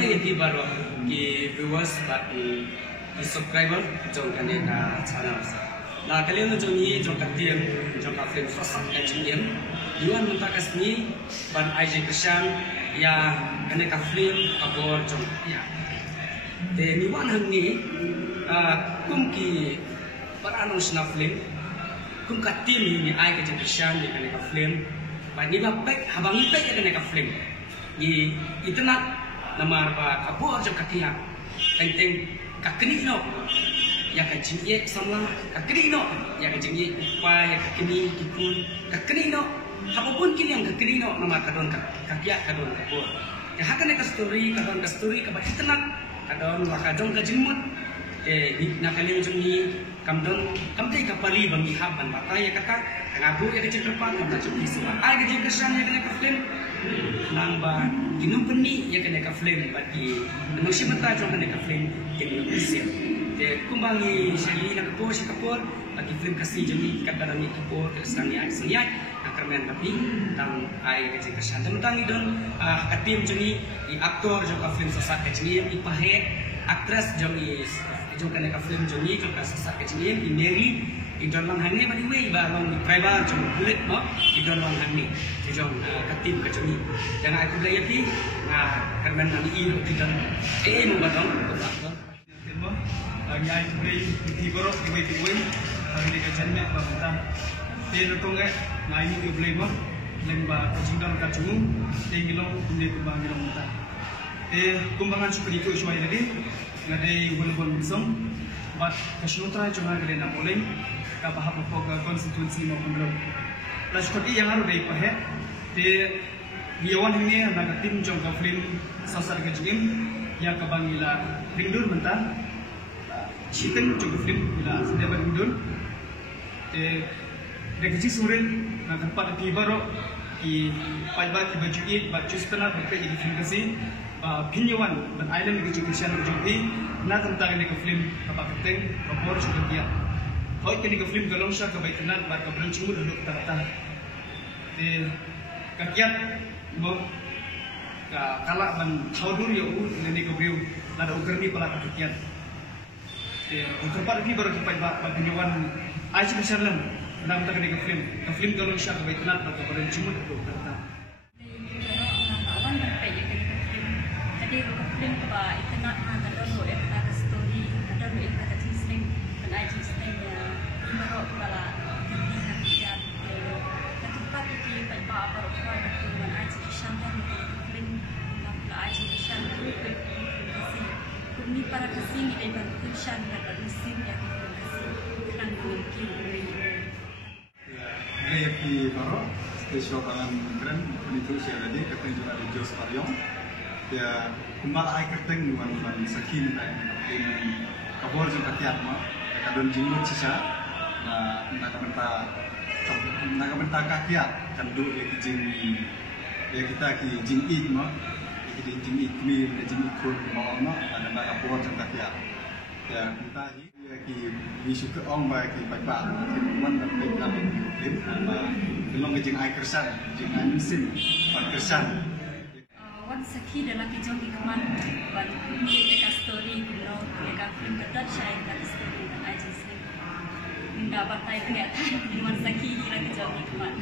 play di baru ki viewers but ki subscriber jong kan ka channel la kalian jong ni jong ka tiang jong ka film sosak ka jing yuan mentakas ni ban IJ Krishan ya kan ka film abor jong ya de ni wan hang ni kum ki paranong sna film kum ka tim ni IJ Krishan ni kan ka film ba ni ba pek habang pek kan ka film ni itna nama apa abor jong ka tiang teng kakini no ya kajinye sama kakini no ya kajinye upa ya kakini kikun kakini no apapun kini yang kakini no nama kadon kakia kadon kabur ya hakan ka story kabah itenak kadon wakadong kajimut nakali jungi kamdon kamtai kapali bangi haban batai ya kata ngabu ya kecil depan kamda jungi semua ai kecil kesan ya kena ka film namba kinum peni ya kena ka film bagi manusia mata jong kena ka film kini usia de kumbangi sili na kapor bagi film kasih jemi kadang ni kapor kesan ya senyak akarmen tapi tang ai kecil kesan tentang idon katim jemi di aktor jong ka film sasak kecil ni pahe aktris jemi jong kena ka film jemi jong ka sasak kecil ni Mary idon lang hane badi wei ba long private jong kulit mo idon lang hane jong katim ka jemi jangan aku beli api karmen nani i idon mo ba dong film nyai beli di borok di wei hari ni ka janne ba bata te no tong ngai ni beli mo lemba kajingdam ka jumu tengilong ni kumbang ngilong mata kumbangan superi itu cuma ini ngadai walaupun bisong but kasnutra cuma gede na boleh ka bahap pok konstitusi mo kundro la skoti yang aru dai pahe te biawan ini na tim jong ka film sasar ka jim yang ka bangila rindur menta chicken jong film ila sedeba rindur te dekji surin na tempat di baro ki palba ki baju it baju setengah berpe jadi film kasih Pinyawan dan island education berjumpa na tentang ini ke film apa keteng kapor sudah dia. Kau ini ke film galong sya kebaikan bar kabel cumur duduk kata-kata. Kakiat mo kala ban thaudur ya ini ke view lada uker ni pala kakiat. Uker par ni baru kipai ba pinyawan ai special lam nam tak ini ke film galong sya kebaikan bar kabel cumur duduk kata. Jadi film apa internet ada dulu ada story ada dulu ada cisling dan aja cisling ya baru kepala dia tempat itu pada baru kepala dengan aja Krishan film nak aja Krishan kuni para kasih ni lebar Krishan ada mesin yang kasih kan mungkin ya di baru spesial tangan keren itu saya tadi ketemu juga di Jos Pariong ya kumbala ai kerteng wan sakin ta in kabor jeng katiat ma kadon jingut sisa na nakamenta kakiat kan do ya jing ya kita ki jing it ma ki jing it mi jing it kun ma ma ada na kabor jeng katiat ya kita ya ki bisu ke ong ba ki pa man da pe la film ma belong ke jing ai kersan jing ai mesin pa kersan wan sakhi dalam kijong ikman ban mereka story kuno mereka film ketat saya dalam story dan aja sih minta batai enggak wan sakhi dalam kijong ikman